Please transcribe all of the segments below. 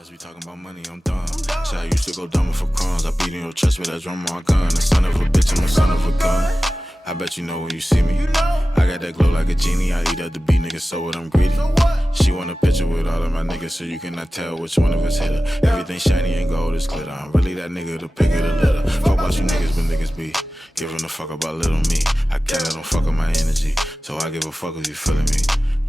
As we talking about money, I'm done. Say I used to go dumber for crumbs. I beat in your chest with that drum on my gun. The son of a bitch, I'm a son of a gun. I bet you know when you see me. I got that glow like a genie. I eat up the beat, niggas, so what, I'm greedy. She want a picture with all of my niggas, so you cannot tell which one of us hit her. Everything shiny and gold is glitter. I'm really that nigga, the pick of the litter. Fuck about you niggas, but niggas be giving a fuck about little me. I can't let them fuck up my energy, so I give a fuck if you feeling me.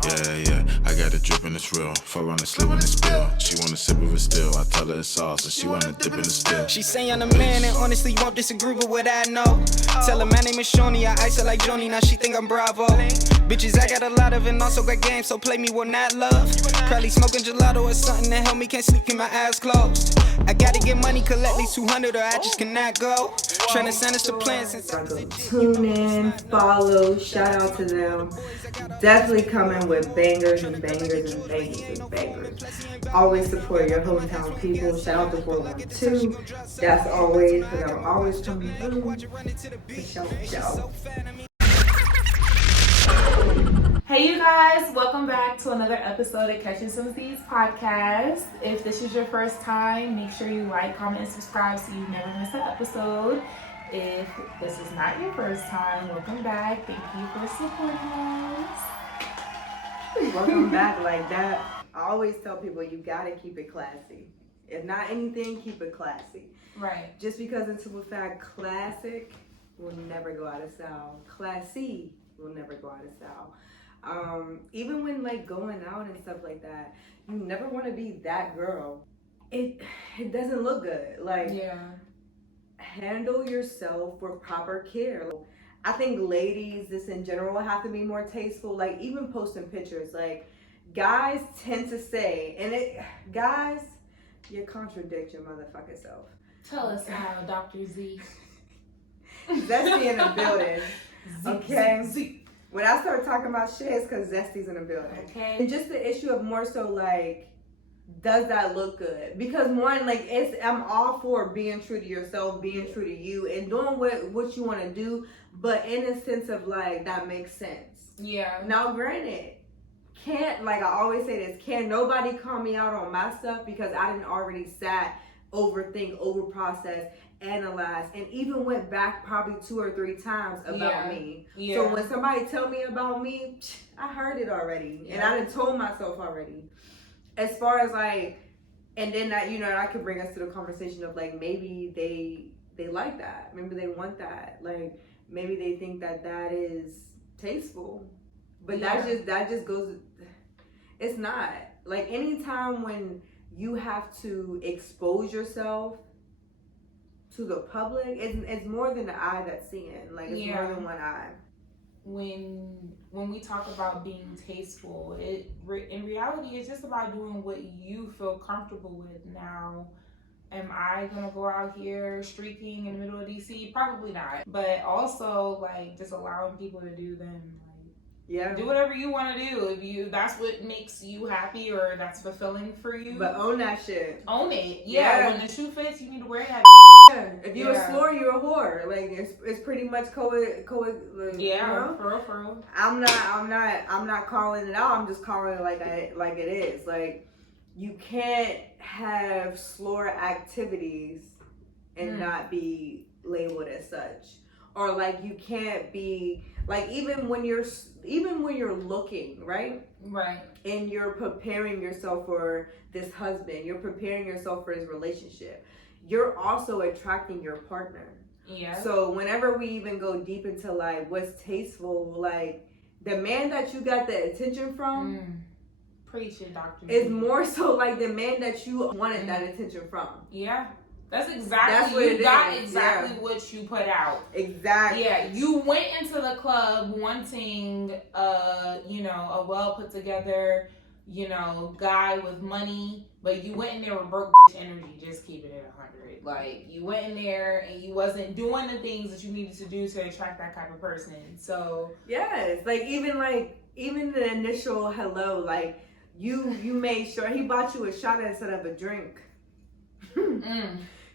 Yeah, I got it drippin', it's real. Fuck on the slip and the spill. She wanna sip of it still. I tell her it's sauce, so she wanna dip in the still. She say I'm a man and honestly won't disagree with what I know. Tell her my name is Shawnee, I ice her like Johnny, now she think I'm Bravo. Bitches, I got a lot of and also got game, so play me with not love. Probably smoking gelato or something that help me, can't sleep, keep my eyes closed. I gotta get money, collect these 200 or I just cannot go. Trying to send us to plans since tune in, follow, shout out to them. Definitely coming with bangers and bangers and bangers and bangers. Always support your hometown people. Shout out to 412. That's always, because I'm always coming through. Shout. Hey you guys, welcome back to another episode of Catchin podcast. If this is your first time, make sure you like, comment, and subscribe so you never miss an episode. If this is not your first time, welcome back. Thank you for supporting us. Welcome back like that. I always tell people you gotta keep it classy. If not anything, keep it classy. Right. Just because it's a fact, classic will never go out of style. Classy will never go out of style. Even when like going out and stuff like that, you never want to be that girl. It doesn't look good. Like, yeah. Handle yourself with proper care. I think ladies, this in general, have to be more tasteful. Like even posting pictures, like guys tend to say, guys, you contradict your motherfucking self. Tell us how, Dr. Z. Zesty in the building. Okay. Z. When I start talking about shit, it's because Zesty's in the building. Okay. And just the issue of more so like, does that look good? Because one, like, I'm all for being true to yourself, being true to you, and doing what you want to do, but in a sense of like, that makes sense. Yeah. Now, granted, like I always say this, can't nobody call me out on my stuff because I didn't already overthink, overprocess, analyze, and even went back probably 2 or 3 times about me. Yeah. So when somebody tell me about me, I heard it already, and I done told myself already. As far as like, and then that, I could bring us to the conversation of like, maybe they like that, maybe they want that, like maybe they think that is tasteful, but that just goes, it's not. Like anytime when you have to expose yourself to the public, it's more than the eye that's seeing. Like it's more than one eye. When we talk about being tasteful, in reality, it's just about doing what you feel comfortable with. Now, am I gonna go out here streaking in the middle of DC? Probably not. But also, like, just allowing people to do them. Yeah. Do whatever you want to do. If that's what makes you happy or that's fulfilling for you. But own that shit. Own it. Yeah. When the shoe fits, you need to wear that. Yeah. If you're a slore, you're a whore. Like it's pretty much like, for real. I'm not calling it out. I'm just calling it like it is. Like you can't have slore activities and not be labeled as such. Or like you can't be like even when you're looking, right? Right. And you're preparing yourself for this husband, you're preparing yourself for his relationship. You're also attracting your partner. Yeah. So whenever we even go deep into like what's tasteful, like the man that you got the attention from, preach it, Dr. is more so like the man that you wanted that attention from. Yeah. That's exactly what you got exactly what you put out. Exactly. Yeah, you went into the club wanting a well put together, guy with money, but you went in there with broke energy, just keep it at 100. Like you went in there and you wasn't doing the things that you needed to do to attract that type of person. So yes, even the initial hello, like you made sure he bought you a shot instead of a drink.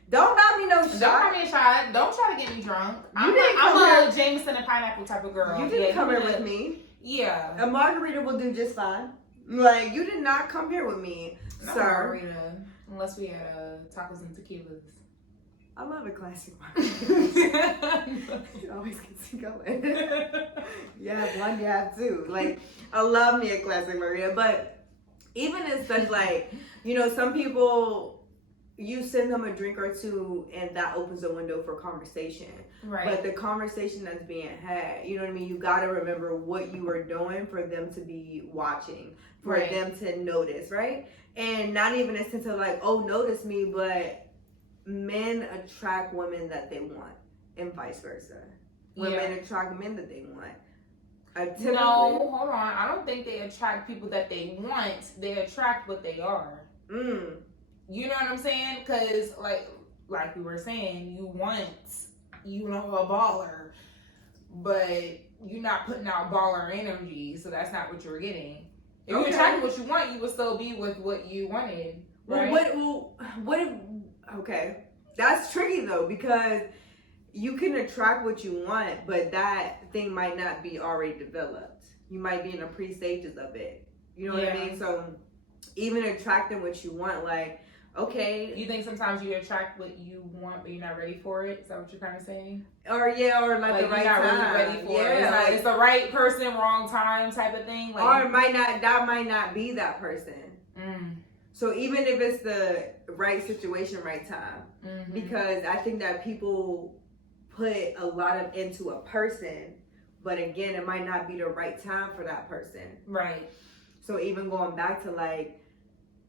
Don't buy me no shot. Don't buy me a shot. Don't try to get me drunk. I'm a Jameson and pineapple type of girl. You didn't come here with me. Yeah. A margarita will do just fine. Like, you did not come here with me. No, Sir. margarita. Unless we had tacos and tequilas. I love a classic margarita. It always gets you going. You have one, you have two. Like, I love me a classic margarita. But even in such, like, you know, some people, you send them a drink or two and that opens a window for conversation. Right. But the conversation that's being had, you know what I mean? You got to remember what you were doing for them to be watching, for them to notice, right? And not even a sense of like, oh, notice me, but men attract women that they want and vice versa. Women attract men that they want. No, hold on. I don't think they attract people that they want. They attract what they are. You know what I'm saying? Because like we were saying, you want, you know, a baller, but you're not putting out baller energy, so that's not what you're getting. If you attract what you want, you would still be with what you wanted. Right? What if, okay, that's tricky though, because you can attract what you want, but that thing might not be already developed. You might be in the pre-stages of it. You know what I mean? So even attracting what you want, like, okay. You think sometimes you attract what you want, but you're not ready for it? Is that what you're kind of saying? Or like the right you're not time. really ready for it. It's like it's the right person, wrong time type of thing. Like, or that might not be that person. So even if it's the right situation, right time, because I think that people put a lot of into a person, but again, it might not be the right time for that person. Right. So even going back to like,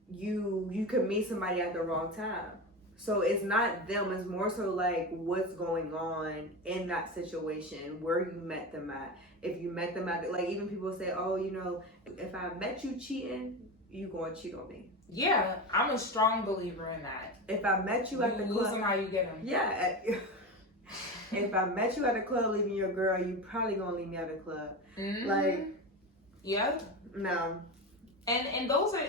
you could meet somebody at the wrong time. So it's not them, it's more so like what's going on in that situation, where you met them at. If you met them at, like, even people say, oh, you know, if I met you cheating, you gonna cheat on me. Yeah, I'm a strong believer in that. If I met you at the club, lose them how you get them. Yeah. If I met you at a club leaving your girl, you probably gonna leave me at a club. Like, yeah. No. And those are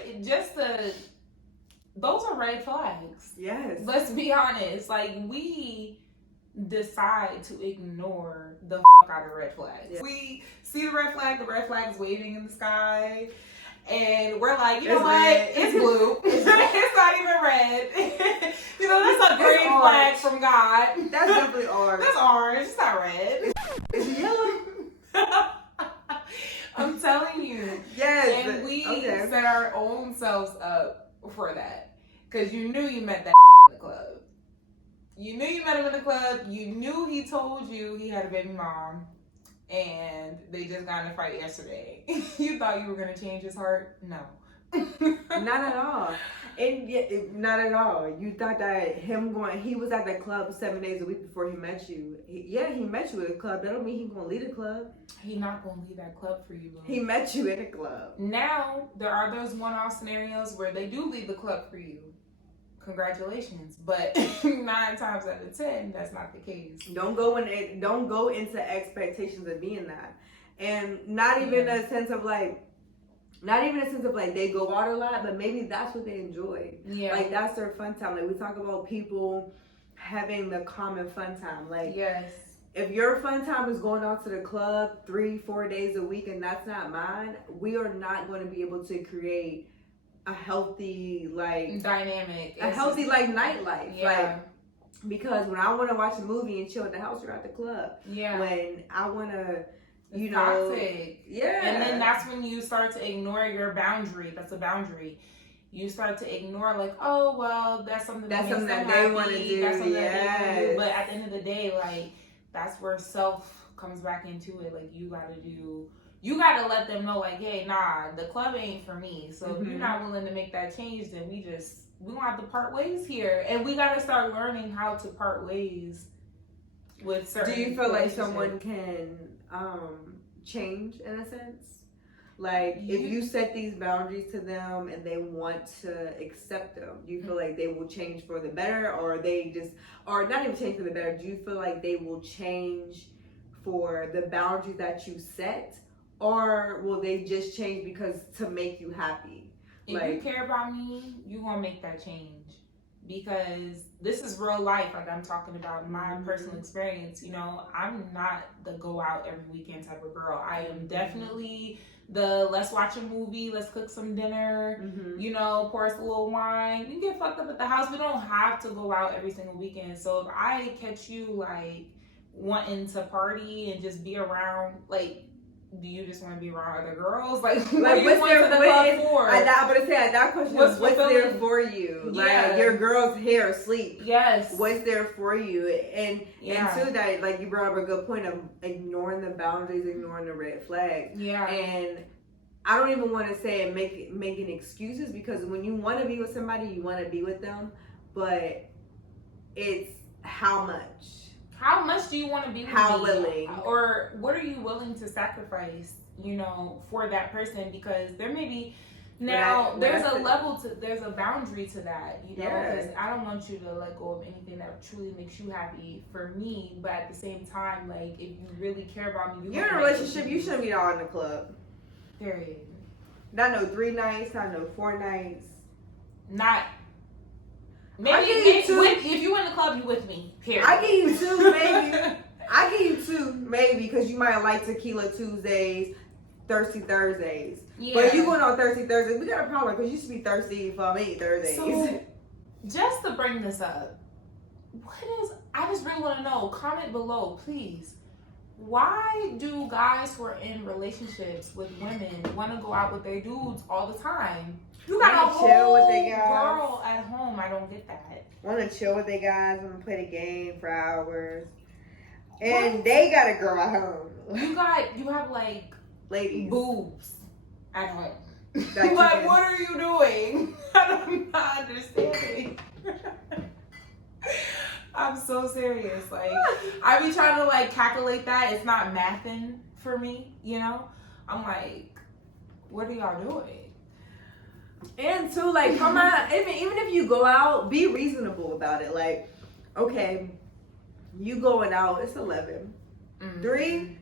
red flags. Yes. Let's be honest. Like, we decide to ignore the out of red flags. Yeah. We see the red flag is waving in the sky, and we're like, you know what? Red. It's blue. It's not even red. You know, that's a green flag from God. That's definitely orange. That's orange. It's not red. It's yellow. I'm telling you. Yes. And we set our own selves up for that. Because you knew you met that in the club. You knew you met him in the club. You knew he told you he had a baby mom. And they just got in a fight yesterday. You thought you were going to change his heart? No. Not at all. And not at all. You thought that he was at the club 7 days a week before he met you. He met you at a club. That don't mean he's going to leave the club. He's not going to leave that club for you, bro. He met you at a club. Now, there are those one-off scenarios where they do leave the club for you. Congratulations. But 9 times out of 10, that's not the case. Don't go into expectations of being that. And not even a sense of like, they go out a lot, but maybe that's what they enjoy. Yeah. Like, that's their fun time. Like, we talk about people having the common fun time. Like, yes. If your fun time is going out to the club 3-4 days a week and that's not mine, we are not going to be able to create a healthy, like, dynamic. Healthy, like, nightlife. Yeah. Like, because when I want to watch a movie and chill at the house, you're at the club. Yeah. When I want to, you know, toxic. Yeah. And then that's when you start to ignore your boundary. That's a boundary. You start to ignore, like, oh, well, that's something that they want to do. That's something that they want to do. But at the end of the day, like, that's where self comes back into it. Like, you gotta let them know, like, hey, nah, the club ain't for me. So if you're not willing to make that change, then we gonna have to part ways here. And we gotta start learning how to part ways with certain. Do you feel like someone can change in a sense? Like, if you set these boundaries to them and they want to accept them, do you feel like they will change for the better, or not even change for the better? Do you feel like they will change for the boundaries that you set, or will they just change because to make you happy? If you care about me, you're gonna make that change. because this is real life. Like I'm talking about my personal experience. You know, I'm not the go out every weekend type of girl. I am definitely the let's watch a movie, let's cook some dinner, you know, pour us a little wine. We get fucked up at the house. We don't have to go out every single weekend. So if I catch you like wanting to party and just be around, like, do you just want to be around other girls? Like what do you want to the club for? I'm gonna say that question is what's there for you? Like your girl's hair asleep. Yes. What's there for you? And to that, like you brought up a good point of ignoring the boundaries, ignoring the red flags. Yeah. And I don't even want to say and making excuses, because when you want to be with somebody, you want to be with them, but it's how much. How much do you want to be with How me? willing? Or what are you willing to sacrifice, you know, for that person? Because there may be, now there's a boundary to that, you know, because I don't want you to let go of anything that truly makes you happy for me, but at the same time, like, if you really care about me, you're in a relationship, you shouldn't be out in the club. Period. Not no 3 nights, not no 4 nights. Not. Maybe if you in the club, you with me. Period. I give you 2, maybe. I give you 2, maybe, because you might like Tequila Tuesdays, Thirsty Thursdays. Yeah. But if you going on Thirsty Thursdays, we got a problem, because you should be thirsty for me Thursdays. So, just to bring this up, I just really want to know, comment below, please. Why do guys who are in relationships with women want to go out with their dudes all the time? You got a whole girl at home. I don't get that. Want to chill with their guys, want to play the game for hours. And they got a girl at home. You have like ladies boobs at home. Like, what are you doing? I'm not understanding. I'm so serious. Like, I be trying to like calculate that. It's not mathing for me, you know? I'm like, what are y'all doing? And too, like, come on, even if you go out, be reasonable about it. Like, okay, you going out, it's 11. 3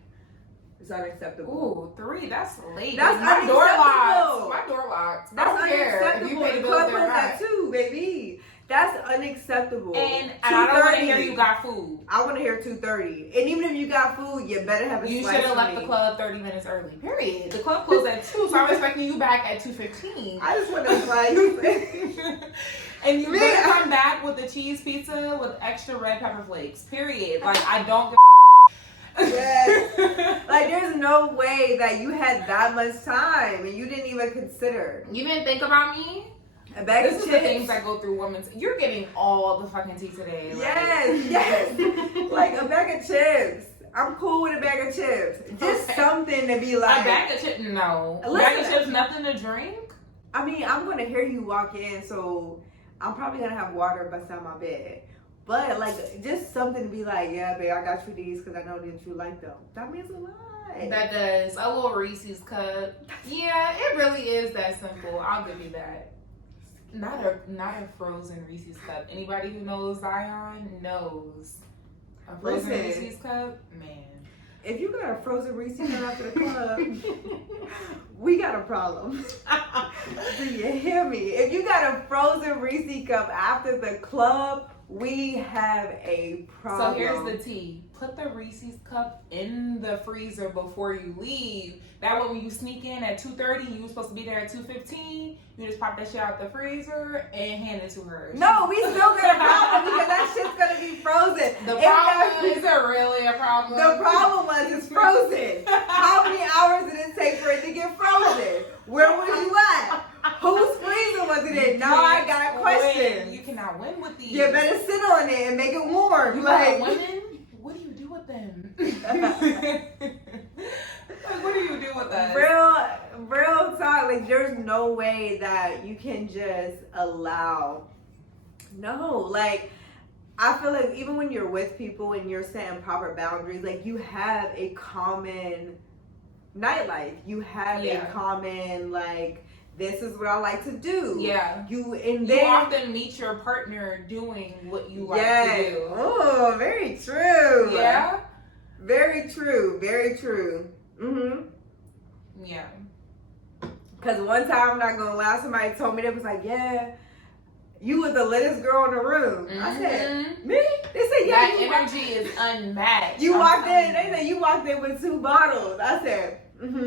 is unacceptable. Ooh, 3, that's late. That's my door locked. My door locked. That's unacceptable. The club closed at 2, baby. That's unacceptable. And I don't want to hear you got food. I want to hear 2:30. And even if you got food, you better have a You slice. should have left the club 30 minutes early. Period. The club closed at 2, so I'm expecting you back at 2:15. I just want a slice. And you better come back with the cheese pizza with extra red pepper flakes. Period. Like, I don't give Yes. Like, there's no way that you had that much time and you didn't even consider. You didn't think about me? A bag of chips. This is the things that go through women's. You're getting all the fucking tea today. Yes. Like a bag of chips. I'm cool with a bag of chips. Just something to be like. A bag of chips? No. A bag of chips, nothing to drink? I mean, I'm going to hear you walk in, so I'm probably going to have water beside my bed. But, like, just something to be like, yeah, babe, I got you these because I know that you like them. That means a lot. That does. A little Reese's cup. Yeah, it really is that simple. I'll give you that. Not a frozen Reese's cup. Anybody who knows Zion knows. A frozen Reese's cup, man. If you got a frozen Reese's cup after the club, we got a problem. Do you hear me? If you got a frozen Reese's cup after the club, we have a problem. So here's the tea. Put the Reese's cup in the freezer before you leave. That way when you sneak in at 2:30, you were supposed to be there at 2:15, you just pop that shit out the freezer and hand it to her. No, we still got a problem because that shit's gonna be frozen. The problem is there really a problem? The problem was it's frozen. How many hours did it take for it to get frozen? Where was you at? Whose freezer was it in? Now I got questions. You cannot win with these. You better sit on it and make it warm. You like women? What do you do with them? Like, what do you do with us? Real talk. Like, there's no way that you can just allow. No, like, I feel like even when you're with people and you're setting proper boundaries, like, you have a common nightlife. You have a common, like, this is what I like to do. Yeah. You often meet your partner doing what you like to do. Oh, very true. Yeah. Very true. Very true. Yeah. Because one time, I'm not gonna lie, somebody told me, they was like, yeah, You was the littest girl in the room. I said, me? They said, yeah. That energy is unmatched. You walked in. They said you walked in with 2 bottles. I said,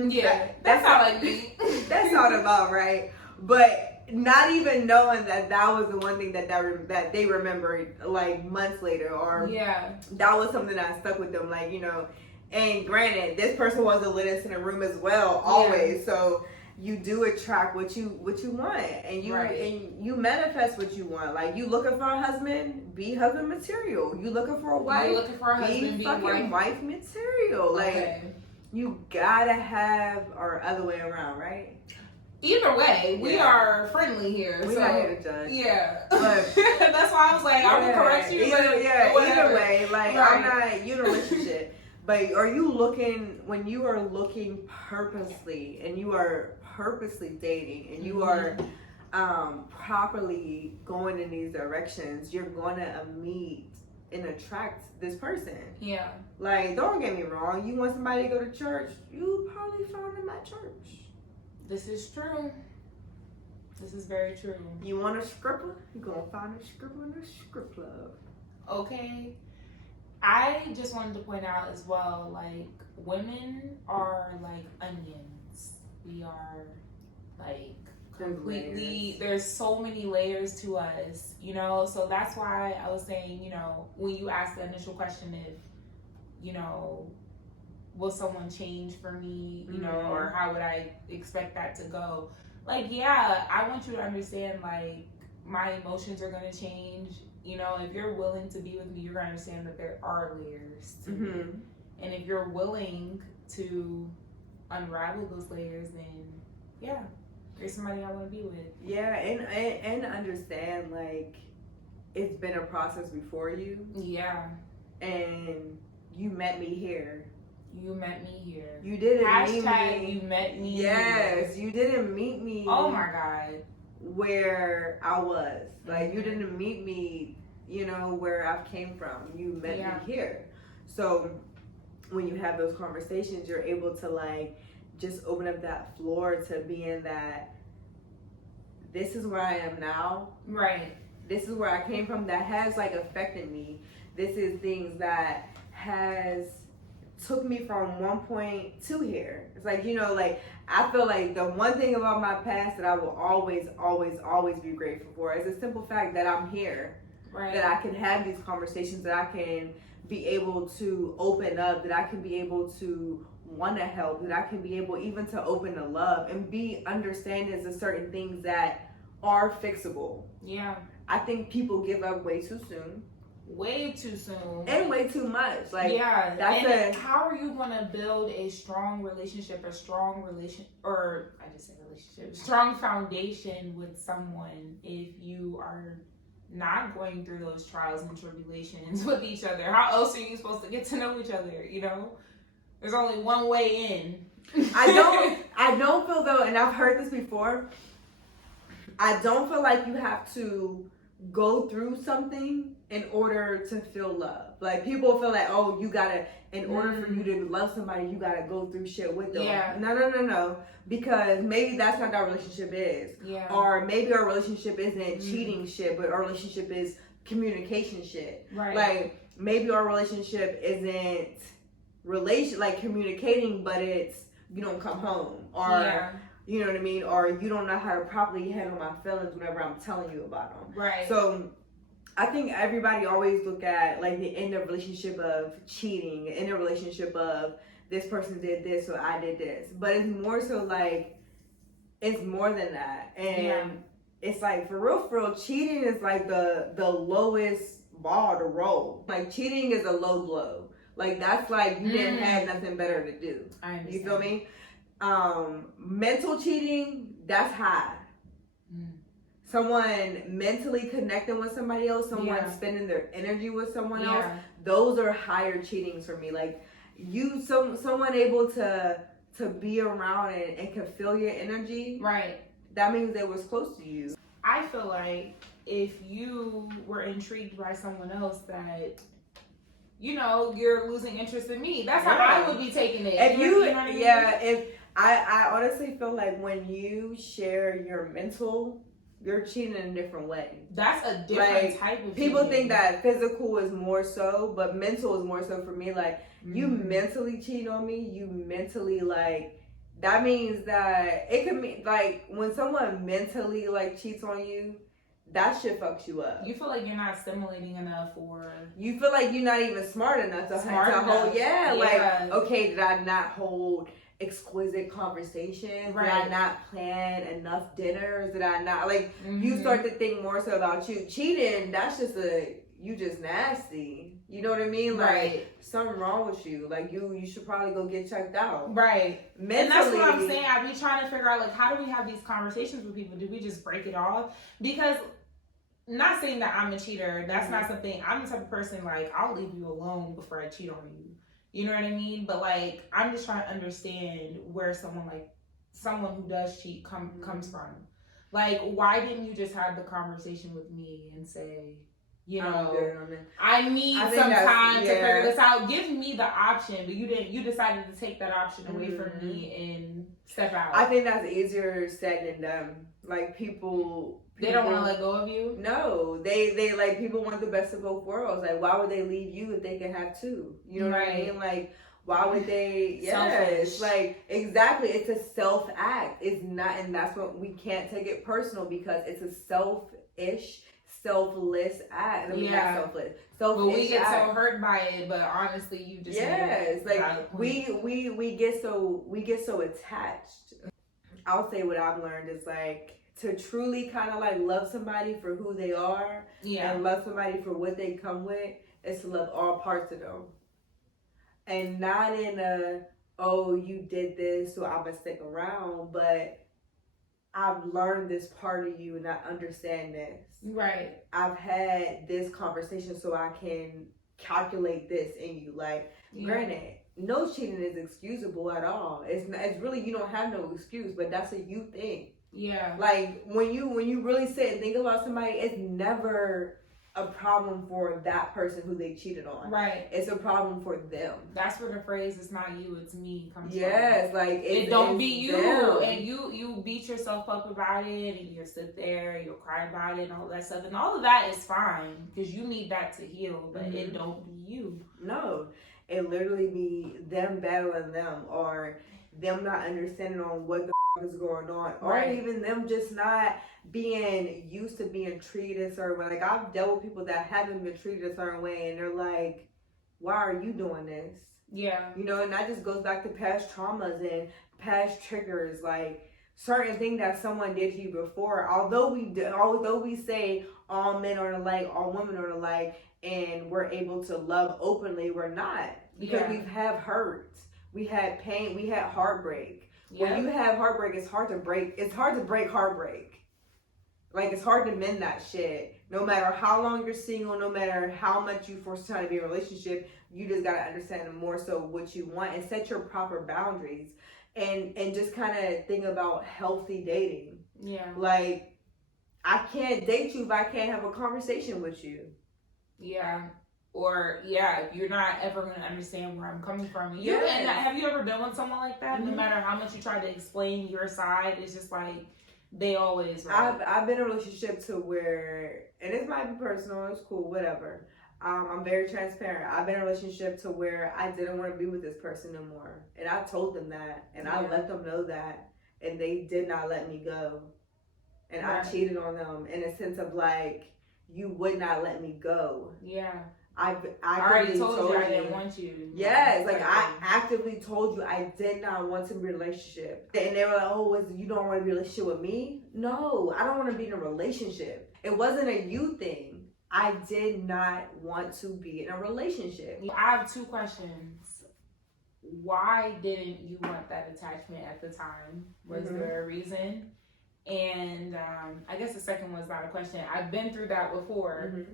yeah, that's not like me. That sounded about right. But not even knowing that was the one thing that they remembered like months later, or that was something that stuck with them. Like, you know, and granted, this person was the littest in the room as well, always. So you do attract what you want, and you manifest what you want. Like, you looking for a husband, be husband material. You looking for a wife, be fucking wife material. Like, you gotta have, or other way around, right? Either way, we are friendly here. We're not here to judge. Yeah. But that's why I was like, I will correct you. Either way, like, I'm not, you in a relationship. But are you looking, when you are looking purposely, and you are purposely dating, and you are properly going in these directions, you're gonna meet and attract this person. Yeah. Like, don't get me wrong, you want somebody to go to church, you probably found them at church. This is true. This is very true. You want a stripper? You're gonna find a stripper in a strip club. Okay. I just wanted to point out as well, like, women are like onions. We are like completely, there's so many layers to us, you know? So that's why I was saying, you know, when you asked the initial question, if, you know, will someone change for me, you know, or how would I expect that to go? Like, yeah, I want you to understand, like, my emotions are going to change. You know, if you're willing to be with me, you're going to understand that there are layers to me. And if you're willing to unravel those layers, then, yeah, there's somebody I want to be with. Yeah, and understand, like, it's been a process before you. Yeah. And you met me here. You met me here. You didn't meet me. You met me. Yes, you didn't meet me. Oh my God. Where I was. Like, you didn't meet me, you know, where I came from. You met me here. So when you have those conversations, you're able to, like, just open up that floor to being that, this is where I am now. Right. This is where I came from that has, like, affected me. This is things that has took me from one point to here. It's like, you know, like, I feel like the one thing about my past that I will always, always, always be grateful for is the simple fact that I'm here. Right. That I can have these conversations, that I can be able to open up, that I can be able to want to help, that I can be able even to open to love and be understanding of certain things that are fixable. Yeah. I think people give up way too soon. Way too soon. And way too much. Like, yeah. And how are you going to build a strong relationship, strong foundation with someone if you are not going through those trials and tribulations with each other? How else are you supposed to get to know each other, you know? There's only one way in. I don't feel though, and I've heard this before, I don't feel like you have to go through something in order to feel love. Like, people feel like, oh, you gotta, in order for you to love somebody, you gotta go through shit with them. Yeah. No. Because maybe that's not what our relationship is. Yeah. Or maybe our relationship isn't cheating shit, but our relationship is communication shit. Right. Like, maybe our relationship isn't like communicating, but it's, you don't come home. Or, you know what I mean? Or you don't know how to properly handle my feelings whenever I'm telling you about them. Right. So I think everybody always look at, like, the end of relationship of cheating, the end of relationship of this person did this, so I did this. But it's more so like, it's more than that. And it's like, for real, cheating is like the lowest ball to roll. Like, cheating is a low blow. Like, that's like, you didn't have nothing better to do. I understand. You feel me? Mental cheating, that's high. Someone mentally connecting with somebody else, someone spending their energy with someone else, those are higher cheatings for me. Like, someone able to be around and can feel your energy, right? That means they was close to you. I feel like if you were intrigued by someone else, that, you know, you're losing interest in me. That's how I would be taking it. If you know what I mean? I honestly feel like when you share your mental You're cheating in a different way. That's a different type of people cheating. think that physical is more so, but mental is more so for me. Like, you mentally cheat on me, you mentally, like, that means that it could mean, like, when someone mentally, like, cheats on you, that shit fucks you up. You feel like you're not stimulating enough, or you feel like you're not even smart enough to hold. Yeah, like, okay, did I not hold exquisite conversations? Right. Did I not plan enough dinners? Did I not, like, you start to think more so about you. Cheating, that's just you just nasty. You know what I mean? Like, right. Something wrong with you. Like, you should probably go get checked out. Right. Mentally. And that's what I'm saying. I be trying to figure out, like, how do we have these conversations with people? Do we just break it off? Because, not saying that I'm a cheater. That's not something, I'm the type of person, like, I'll leave you alone before I cheat on you. You know what I mean? But, like, I'm just trying to understand where someone who does cheat comes from. Like, why didn't you just have the conversation with me and say, you know, I need some time to figure this out. Give me the option, but you decided to take that option away from me and step out. I think that's easier said than done. Like, people they don't want to let go of you? No. They like, people want the best of both worlds. Like, why would they leave you if they could have two? You know what I mean? Like, why would they? Yes, like, exactly. It's a self act. It's not, and that's what we can't take it personal, because it's a selfless act. I mean, not selfless. But we get so hurt by it. But honestly, you just like, we get so attached. I'll say what I've learned is, like, to truly kind of, like, love somebody for who they are, and love somebody for what they come with, is to love all parts of them. And not in oh, you did this, so I'm going to stick around, but I've learned this part of you and I understand this. Right. I've had this conversation so I can calculate this in you. Like, granted, no cheating is excusable at all. It's really, you don't have no excuse, but that's a you thing. Yeah. Like, when you really sit and think about somebody, it's never a problem for that person who they cheated on. Right. It's a problem for them. That's where the phrase "it's not you, it's me" comes from. Yes, like, it don't be you, them. And you beat yourself up about it, and you sit there, you'll cry about it, and all that stuff, and all of that is fine because you need that to heal, but it don't be you. No, it literally be them battling them, or them not understanding on what the is going on, or even them just not being used to being treated a certain way. Like, I've dealt with people that haven't been treated a certain way, and they're like, why are you doing this? Yeah. You know, and that just goes back to past traumas and past triggers, like certain thing that someone did to you before. Although we say all men are alike, all women are alike, and we're able to love openly, we're not, because we have hurt, we had pain, we had heartbreak. When you have heartbreak, it's hard to break. It's hard to break heartbreak. Like, it's hard to mend that shit. No matter how long you're single, no matter how much you force trying to be in a relationship, you just gotta understand more so what you want and set your proper boundaries, and just kind of think about healthy dating. Yeah. Like, I can't date you if I can't have a conversation with you. Yeah. Or, if you're not ever going to understand where I'm coming from. And have you ever been with someone like that? No matter how much you try to explain your side, it's just like, they always... I've been in a relationship to where, and this might be personal, it's cool, whatever. I'm very transparent. I've been in a relationship to where I didn't want to be with this person no more. And I told them that, and I let them know that, and they did not let me go. And I cheated on them in a sense of, like, you would not let me go. Yeah. I already told you I didn't want you. Yes, like, I actively told you I did not want to be in a relationship. And they were like, oh, you don't want to be in a relationship with me? No, I don't want to be in a relationship. It wasn't a you thing. I did not want to be in a relationship. I have two questions. Why didn't you want that attachment at the time? Was there a reason? And I guess the second one's not a question. I've been through that before.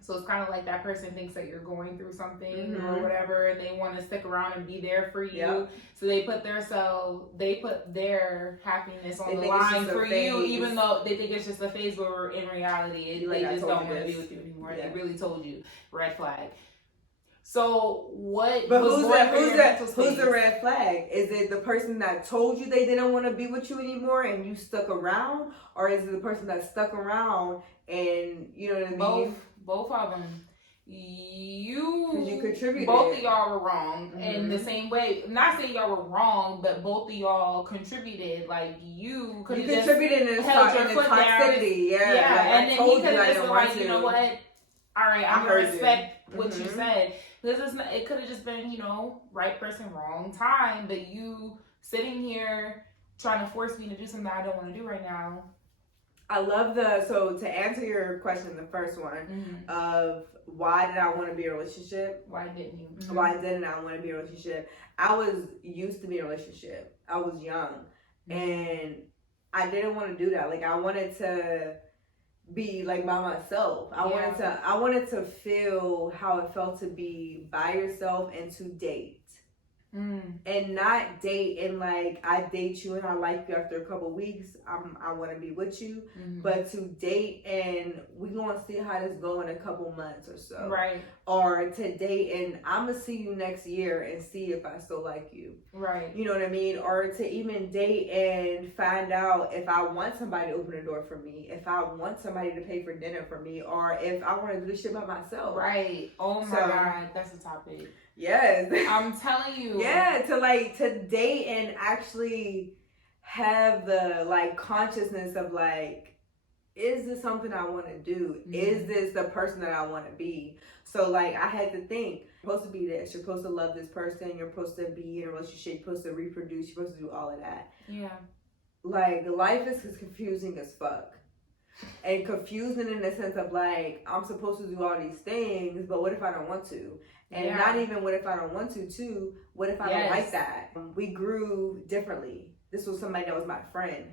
So it's kind of like that person thinks that you're going through something or whatever, and they want to stick around and be there for you. Yep. So they put their happiness on the line for you, even though they think it's just a phase, but in reality, they just don't want to be with you anymore. They really told you, red flag. So what? But was who's the red flag? Is it the person that told you they didn't want to be with you anymore and you stuck around, or is it the person that stuck around and you know what I mean? Both of them. You contributed. Both of y'all were wrong in the same way. Not saying y'all were wrong, but both of y'all contributed. Like you contributed in the toxicity. Yeah. Like, and then he could have just been like, you know what? All right, I'm gonna respect what you said. Because it could have just been, you know, right person, wrong time. But you sitting here trying to force me to do something I don't want to do right now. I love so to answer your question, the first one of why did I want to be in a relationship? Why didn't you? Why didn't I want to be in a relationship? I was used to be in a relationship. I was young and I didn't want to do that. Like I wanted to be like by myself. I wanted to feel how it felt to be by yourself and to date. And not date and like I date you and I like you after a couple weeks. I want to be with you, but to date and we gonna see how this go in a couple months or so, right? Or to date and I'm gonna see you next year and see if I still like you, right? You know what I mean? Or to even date and find out if I want somebody to open the door for me, if I want somebody to pay for dinner for me, or if I want to do this shit by myself, right? Oh my God, that's a topic. Yes. I'm telling you. Yeah, to date and actually have the like consciousness of like, is this something I want to do? Is this the person that I want to be? So like I had to think, you're supposed to be this, you're supposed to love this person, you're supposed to be in a relationship, you're supposed to reproduce, you're supposed to do all of that. Yeah. Like life is confusing as fuck. And confusing in the sense of like, I'm supposed to do all these things, but what if I don't want to? And not even what if I don't want to, too. What if I don't like that? We grew differently. This was somebody that was my friend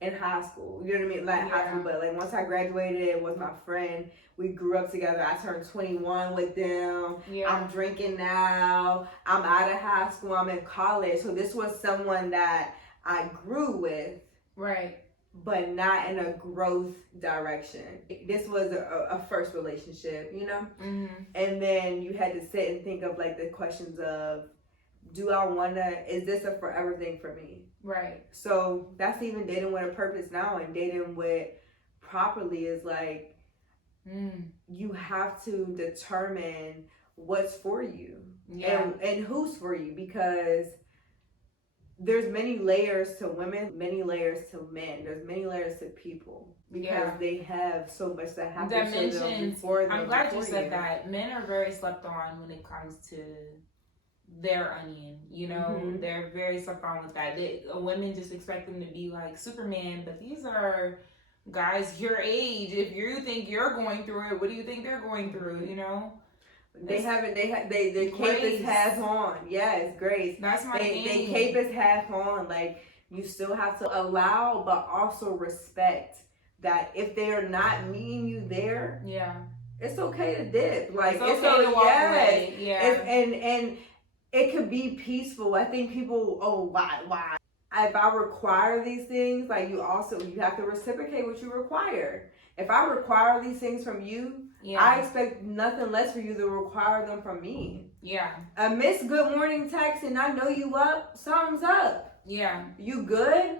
in high school. You know what I mean? Like high school, but like once I graduated, it was my friend. We grew up together. I turned 21 with them. Yeah. I'm drinking now. I'm out of high school. I'm in college. So this was someone that I grew with. Right. But not in a growth direction. This was a first relationship, you know? And then you had to sit and think of like the questions of, is this a forever thing for me? Right. So that's even dating with a purpose now, and dating with properly is like, you have to determine what's for you and who's for you, because there's many layers to women, many layers to men. There's many layers to people because they have so much that happens to them before them. I'm glad you said that. Men are very slept on when it comes to their onion. You know, they're very slept on with that. Women just expect them to be like Superman, but these are guys your age. If you think you're going through it, what do you think they're going through? You know. Their cape is half on. Yes, grace. That's my thing. Their cape is half on. Like, you still have to allow, but also respect that if they're not meeting you there, it's okay to dip. Like, it's okay to walk away. Yeah. And it could be peaceful. I think people, why? If I require these things, like you have to reciprocate what you require. If I require these things from you, I expect nothing less for you to require them from me. Yeah. A missed good morning text and I know you up, something's up. Yeah. You good?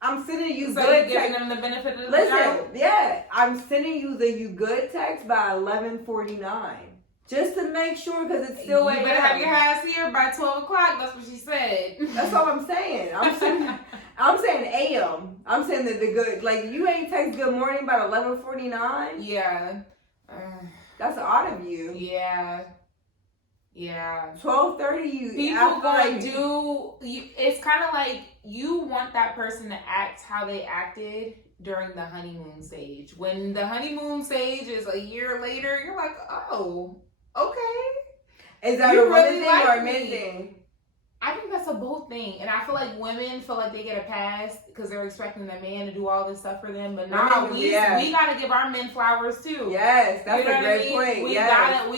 I'm sending you so good you're text. giving them the benefit of the doubt? Yeah. I'm sending you the you good text by 11:49. Just to make sure, because it's still you better have your ass here by 12 o'clock. That's what she said. That's all I'm saying. I'm saying AM. I'm saying that the good, like, you ain't text good morning by 11:49. Yeah. That's odd of you. Yeah. Yeah. 12:30. You people gonna do. It's kind of like you want that person to act how they acted during the honeymoon stage. When the honeymoon stage is a year later, you're like, oh, okay. Is that a woman thing or a men thing? I think that's a both thing, and I feel like women feel like they get a pass because they're expecting the man to do all this stuff for them. But nah, we gotta give our men flowers too. Yes, that's a great point. We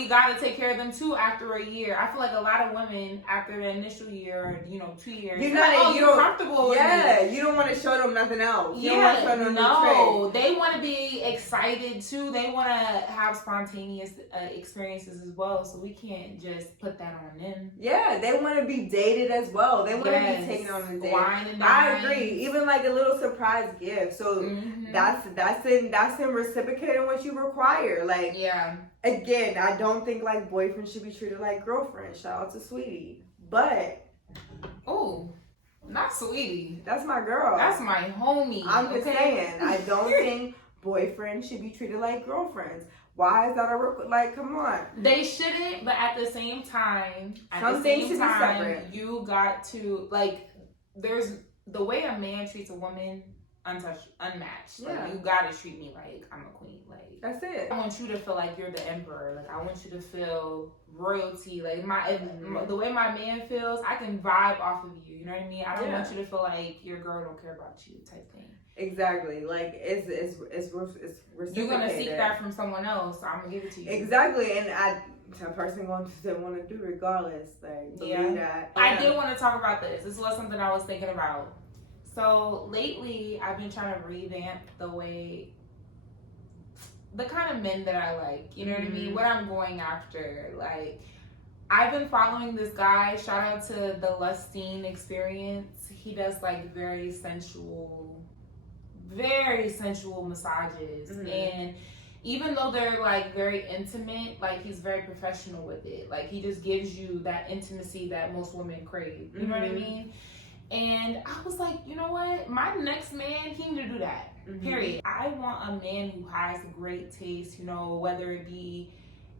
gotta take care of them too after a year. I feel like a lot of women after the initial year, 2 years, you're comfortable. Yeah, you don't want to show them nothing else. You Yeah, don't want to show them no, they want to be excited too. They want to have spontaneous experiences as well. So we can't just put that on them. Yeah, they want to be dated as well. They want to be taken on a date. I agree. Even like a little surprise gift. So that's in reciprocating what you require. Like, yeah. Again, I don't think like boyfriends should be treated like girlfriends. Shout out to Sweetie. But not Sweetie. That's my girl. That's my homie. I'm just saying. I don't think boyfriends should be treated like girlfriends. Why is that like? Come on. They shouldn't, but at the same time, you got to like. There's the way a man treats a woman, untouched, unmatched. Yeah. Like, you gotta treat me like I'm a queen. Like, that's it. I want you to feel like you're the emperor. Like, I want you to feel royalty. Like the way my man feels, I can vibe off of you. You know what I mean? I don't want you to feel like your girl don't care about you, type thing. Exactly. Like it's reciprocated. You're gonna seek that from someone else, so I'm gonna give it to you. Exactly, and a person going to want to do regardless. Like, believe that. I did want to talk about this. This was something I was thinking about. So lately, I've been trying to revamp the kind of men that I like. You know what I mean? What I'm going after. Like, I've been following this guy. Shout out to the Lustine Experience. He does like very sensual massages, and even though they're like very intimate, like he's very professional with it. Like, he just gives you that intimacy that most women crave. You know what I mean? And I was like, you know what? My next man, he need to do that. Period. I want a man who has great taste. Whether it be,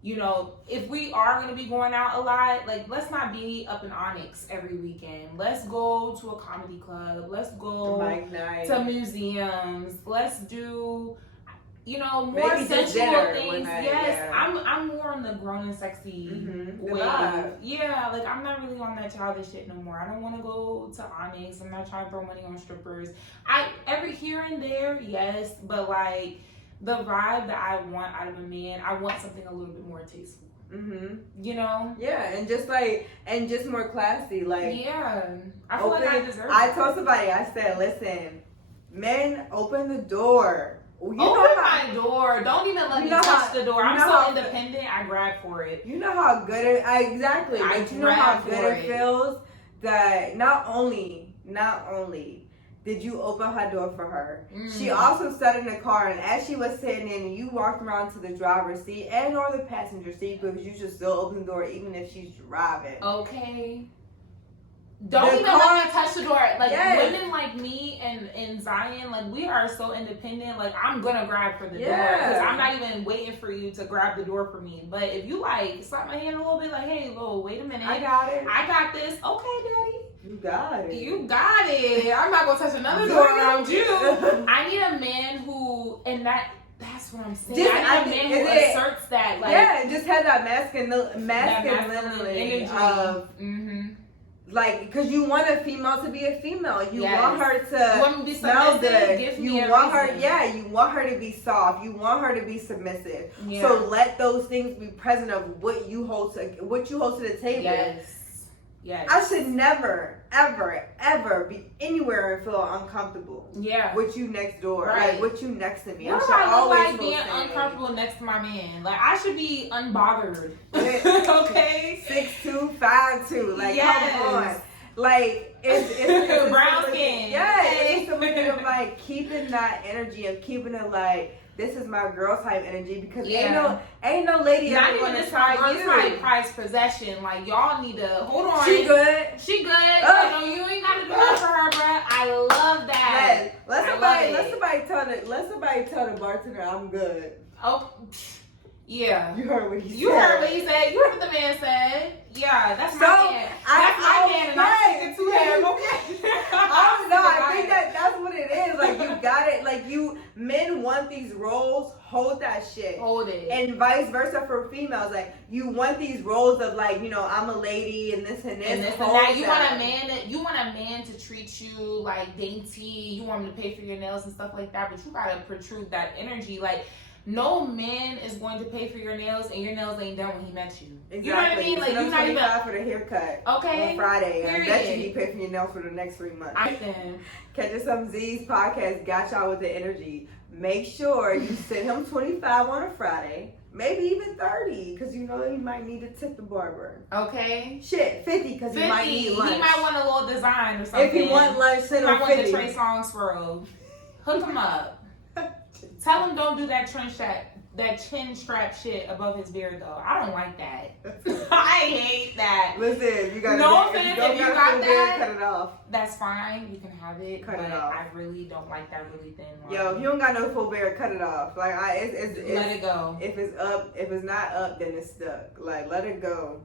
if we are going to be going out a lot, like, let's not be up in Onyx every weekend. Let's go to a comedy club. Let's go to museums. Let's do, more maybe sensual things. Yes, I'm more on the grown and sexy wave. Yeah, like, I'm not really on that childish shit no more. I don't want to go to Onyx. I'm not trying to throw money on strippers. Every here and there, yes, but like, the vibe that I want out of a man, I want something a little bit more tasteful. Yeah, and just more classy. Like, yeah, I feel like I deserve it. I told somebody, I said, listen, men, open the door. Open my door. Don't even let me touch the door. I'm so independent. I grab for it. You know how good it exactly. But you know how good it feels that not only did you open her door for her, she also sat in the car, and as she was sitting in, you walked around to the driver's seat and or the passenger seat, because you should still open the door even if she's driving. Okay. Don't even let me touch the door. Like, women like me and Zion, like, we are so independent. Like, I'm gonna grab for the door, because I'm not even waiting for you to grab the door for me. But if you like slap my hand a little bit, like, hey, wait a minute, I got it. I got this. Okay, daddy. You got it. You got it. I'm not gonna touch another door around you. I need a man who, and that's what I'm saying. I need a man who asserts that. Like, just has that masculine energy of. Like, because you want a female to be a female. You want her to smell good. You want her to be soft. You want her to be submissive. Yeah. So let those things be present of what you hold to the table. Yes. I should never, ever, ever be anywhere and feel uncomfortable. Yeah. With you next door. Right. Like, with you next to me. What do I look like being uncomfortable next to my man? Like, I should be unbothered. Okay? 6'2", 5'2". Like, come on. Like, it's brown skin. Yeah, it's something of like keeping that energy of keeping it like, this is my girl type energy, because ain't no lady ever gonna try you. It's my prized possession. Like, y'all need to hold on. She good. You ain't gotta do that for her, bruh. I love that. Let somebody tell the bartender I'm good. Oh, Yeah. You heard what he said. You heard what he said. You heard what the man said. Yeah, that's my man. That's my man, and I'm sticking to him. Okay. I think that's what it is. Like, you got it. Like, men want these roles. Hold that shit. Hold it. And vice versa for females. Like, you want these roles of, like, you know, I'm a lady and this and this. And this and that. You want a man to treat you like dainty. You want him to pay for your nails and stuff like that. But you gotta protrude that energy. Like, no man is going to pay for your nails, and your nails ain't done when he met you. Exactly. You know what I mean? Like, you're not even for the haircut. Okay. On Friday. Period. I bet you he paid for your nails for the next 3 months. Catching Some Z's podcast got y'all with the energy. Make sure you send him 25 on a Friday, maybe even 30, because you know he might need to tip the barber. Okay. Shit, 50, because he might need lunch. He might want a little design or something. If he want lunch, send him 50. I want the Trey Songz swirl. Hook him up. Tell him don't do that chin strap shit above his beard though. I don't like that. I hate that. Listen, you got no offense if you got that. Cut it off. That's fine. You can have it. Cut but it off. I really don't like that really thin line. Yo, if you don't got no full beard, cut it off. Like it's let it go. If it's up, if it's not up, then it's stuck. Like let it go.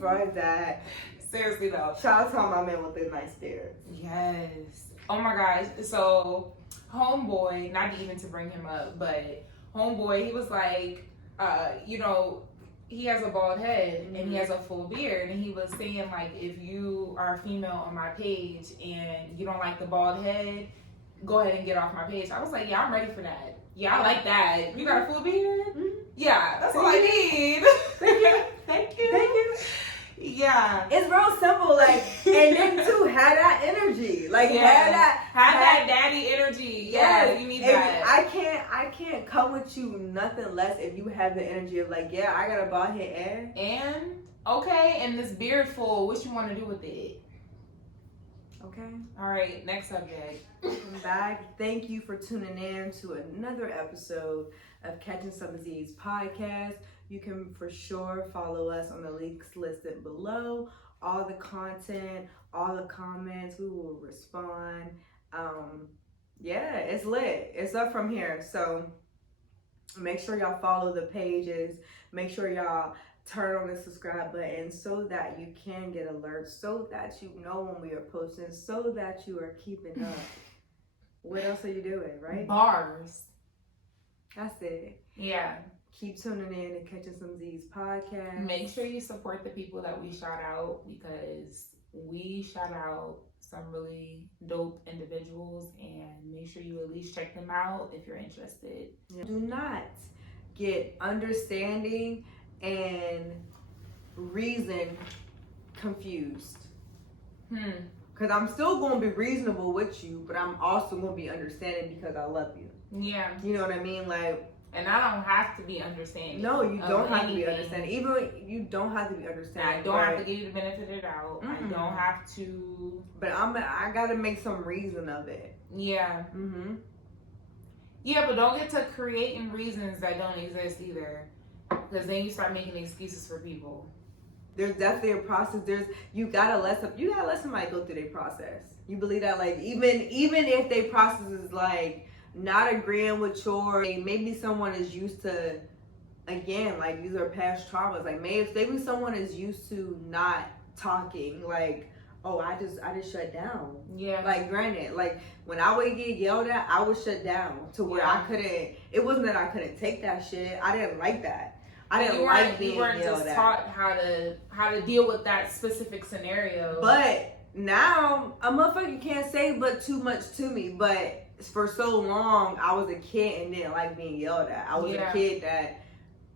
Fuck that. Seriously though. Shout out to all my men with the nice beards. Yes. Oh my gosh. So homeboy, not even to bring him up, but homeboy, he was like, you know, he has a bald head and he has a full beard, and he was saying like, if you are a female on my page and you don't like the bald head, go ahead and get off my page. I was like, yeah, I'm ready for that. Yeah, I like that. You got a full beard? Mm-hmm. Yeah, that's all I need. Thank you. Thank you. Thank you. Yeah, it's real simple. Like, and then too, have that energy. Like, have that daddy energy. Yeah, you need that. I can't come with you nothing less if you have the energy of like, yeah, I got a bald head and okay, and this beard full. What you want to do with it? Okay. All right. Next subject. Welcome back. Thank you for tuning in to another episode of Catching Some Z's podcast. You can for sure follow us on the links listed below. All the content, all the comments, we will respond. Yeah, it's lit. It's up from here. So make sure y'all follow the pages. Make sure y'all turn on the subscribe button so that you can get alerts, so that you know when we are posting, so that you are keeping up. What else are you doing, right? Bars. That's it. Yeah. Keep tuning in and Catching Some Z's podcast. Make sure you support the people that we shout out, because we shout out some really dope individuals, and make sure you at least check them out if you're interested. Do not get understanding and reason confused. Because I'm still going to be reasonable with you, but I'm also going to be understanding because I love you. Yeah. You know what I mean? Like, and I don't have to be understanding. No, you don't have to be understanding. Even you don't have to be understanding. I don't have to give you the benefit of the doubt. I don't have to. But I gotta make some reason of it. Yeah. Yeah, but don't get to creating reasons that don't exist either, because then you start making excuses for people. There's definitely a process. You gotta let somebody go through their process. You believe that? Like even if their process is like not agreeing with maybe someone is used to, again, like these are past traumas. Like maybe someone is used to not talking. Like, oh, I just shut down. Yeah. Like granted, like when I would get yelled at, I would shut down to where I couldn't. It wasn't that I couldn't take that shit. I didn't like that. I didn't like being yelled at. You weren't just taught how to deal with that specific scenario. But now a motherfucker can't say but too much to me. But for so long, I was a kid and didn't like being yelled at. I was a kid that,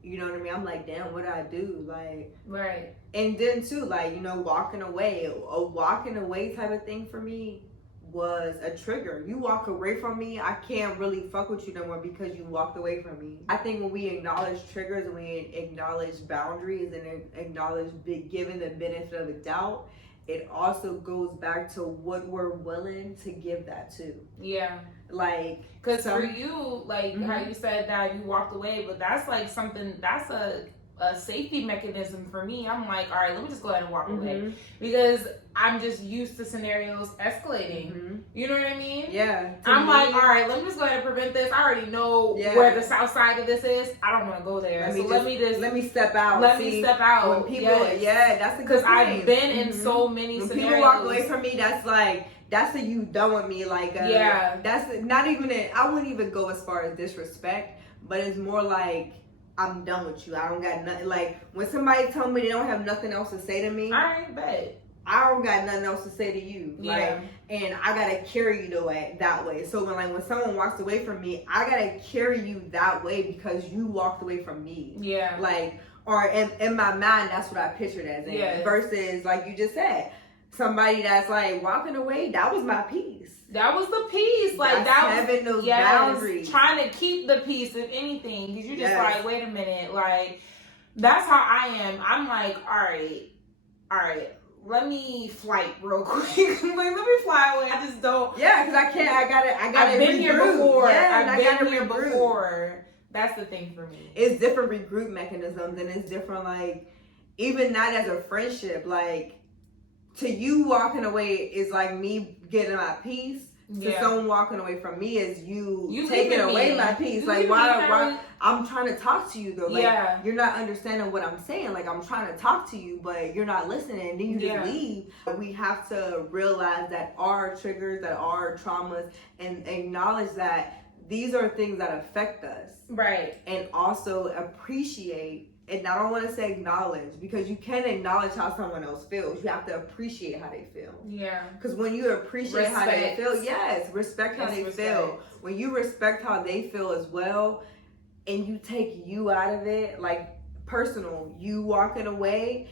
you know what I mean? I'm like, damn, what do I do? Like, right. And then too, like, you know, walking away. A walking away type of thing for me was a trigger. You walk away from me, I can't really fuck with you no more because you walked away from me. I think when we acknowledge triggers and we acknowledge boundaries and acknowledge giving the benefit of the doubt, it also goes back to what we're willing to give that to. Yeah. Like, because for you, like how you said that you walked away, but that's like something, that's a a safety mechanism for me. I'm like, all right, let me just go ahead and walk away, because I'm just used to scenarios escalating. You know what I mean? Yeah. I'm like, all right, let me just go ahead and prevent this. I already know where the south side of this is. I don't want to go there. Let me step out. Let me step out. When people, that's a good because I've been in so many when scenarios. People walk away from me, that's a you done with me. Like, that's not even I wouldn't even go as far as disrespect, but it's more like, I'm done with you. I don't got nothing. Like, when somebody tell me they don't have nothing else to say to me, I bet I don't got nothing else to say to you. Like, and I gotta carry you that way. So when someone walks away from me, I gotta carry you that way because you walked away from me. Yeah. Like, or in my mind, that's what I pictured as in. Yeah. Versus, like you just said, somebody that's like walking away, that was my peace. That was the peace. Like, that's that was having those boundaries. Trying to keep the peace, if anything. Because you're just like, wait a minute. Like, that's how I am. I'm like, all right. Let me flight real quick. Like, let me fly away. I just don't. Yeah, because I can't. I gotta. I've been here before. Yeah, I've been here before. That's the thing for me. It's different regroup mechanisms, and it's different. Like, even not as a friendship. Like, to you walking away is like me getting my peace. To someone walking away from me is you taking away my peace. Like, why? I'm trying to talk to you though. Like, you're not understanding what I'm saying. Like, I'm trying to talk to you, but you're not listening. And then you just leave. We have to realize that our triggers, that our traumas, and acknowledge that these are things that affect us. Right. And also appreciate. And I don't want to say acknowledge, because you can't acknowledge how someone else feels. You have to appreciate how they feel. Yeah. Because when you appreciate how they feel, respect how they feel. When you respect how they feel as well, and you take you out of it, like personal, you walking away,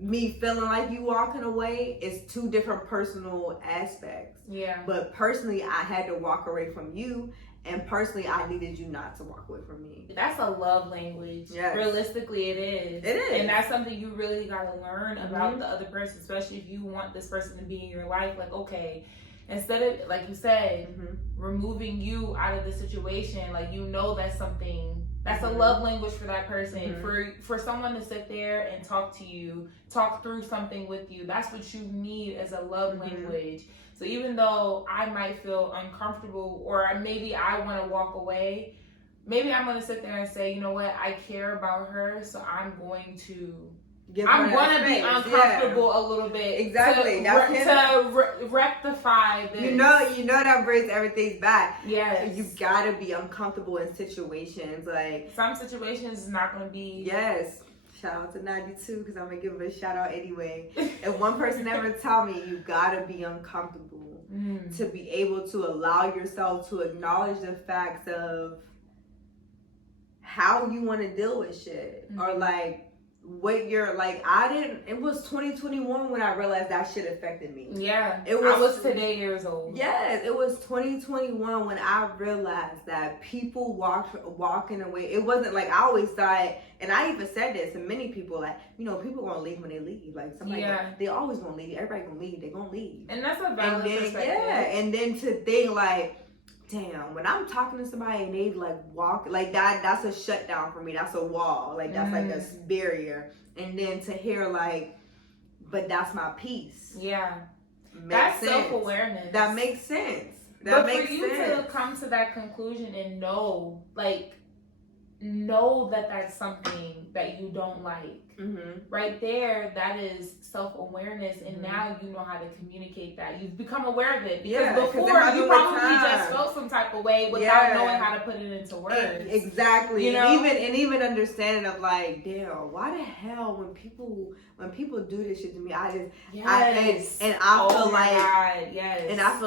me feeling like you walking away is two different personal aspects. Yeah. But personally, I had to walk away from you. And personally, I needed you not to walk away from me. That's a love language. Yes. Realistically, it is. It is. And that's something you really got to learn about the other person, especially if you want this person to be in your life. Like, okay, instead of, like you said, removing you out of the situation, like, you know, that's something, that's a love language for that person. For someone to sit there and talk to you, talk through something with you, that's what you need as a love language. So even though I might feel uncomfortable, or maybe I want to walk away, maybe I'm going to sit there and say, you know what, I care about her, so I'm going to be uncomfortable a little bit. Exactly. To rectify this. You know that brings everything back. Yes. You gotta be uncomfortable in situations. Like, some situations is not going to be. Yes. Shout out to 92, because I'm going to give him a shout out anyway. And one person ever taught me, you got to be uncomfortable to be able to allow yourself to acknowledge the facts of how you want to deal with shit. Or like, what you're like, it was 2021 when I realized that shit affected me. Yeah. I was today years old. Yes, it was 2021 when I realized that people walking away. It wasn't like, I always thought, and I even said this to many people, like, you know, people gonna leave when they leave. Like, somebody, they always gonna leave. Everybody gonna leave. They gonna leave. And that's a valid perspective. Yeah, and then to think like, damn, when I'm talking to somebody and they like walk like that's a shutdown for me. That's a wall. Like, that's like a barrier. And then to hear like, but that's my peace. Yeah. That's self-awareness. That makes sense. But for you to come to that conclusion and know that that's something that you don't like, right there, that is self-awareness. And now you know how to communicate that. You've become aware of it, because before you probably just felt some type of way without knowing how to put it into words. Exactly. You know? And even understanding of like, damn, why the hell when people do this shit to me, I feel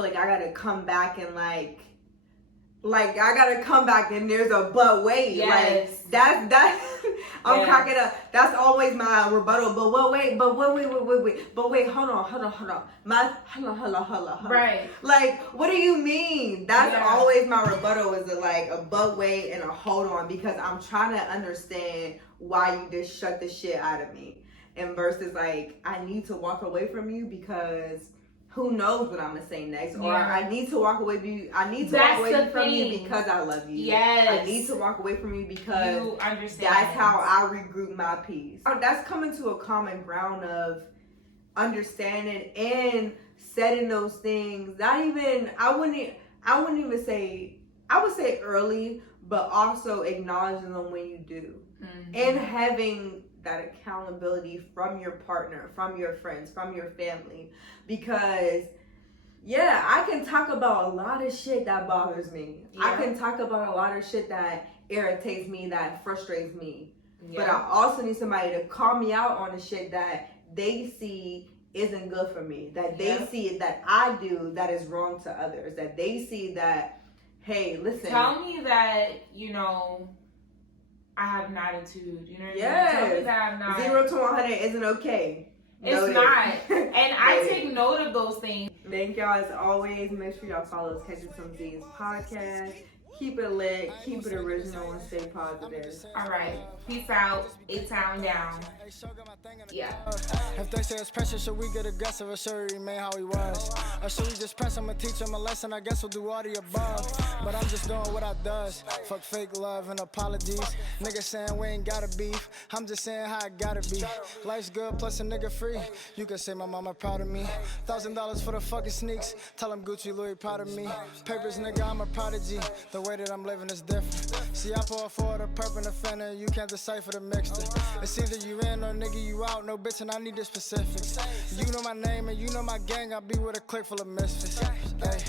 like I gotta come back and like I gotta come back and there's a but wait. Yes. Like that's I'm cracking up. That's always my rebuttal. But wait, hold on. Right. Like, what do you mean? That's always my rebuttal, is a but wait and a hold on, because I'm trying to understand why you just shut the shit out of me. And versus like, I need to walk away from you because who knows what I'm gonna say next, or Yeah. I need to walk away. I need to That's walk away the from you thing. because I love you. Yes. I need to walk away from you because You understand. that's how I regroup my peace. That's coming to a common ground of understanding and setting those things. Not even I wouldn't even say, I would say early, but also acknowledging them when you do, and having that accountability from your partner, from your friends, from your family, because yeah, I can talk about a lot of shit that bothers me. I can talk about a lot of shit that irritates me, that frustrates me. But I also need somebody to call me out on the shit that they see isn't good for me, that they see that I do that is wrong to others, that they see that, hey, listen. Tell me that, I have an attitude. You know what I mean? Tell me that I'm not. 0 to 100 isn't okay. It's Noted. not. And I take note of those things. Thank y'all as always. Make sure y'all follow us, Catchin Some Z's podcast. Keep it lit, keep it original, and stay positive. All right. Peace out. A-Town down. Yeah. If they say it's pressure, should we get aggressive or should we remain how we was? Or should we just press him and teach him a lesson? I guess we'll do all the above. But I'm just doing what I does. Fuck fake love and apologies. Niggas saying we ain't gotta beef. I'm just saying how it gotta be. Life's good plus a nigga free. You can say my mama proud of me. $1,000 for the fucking sneaks. Tell them Gucci Louis proud of me. Papers, nigga, I'm a prodigy. The way that I'm living is different. See, I pour for the purple and the fender. You can't decipher the mixture. It's either you in or nigga you out. No bitch and I need the specifics. You know my name and you know my gang. I be with a clique full of misfits. Hey.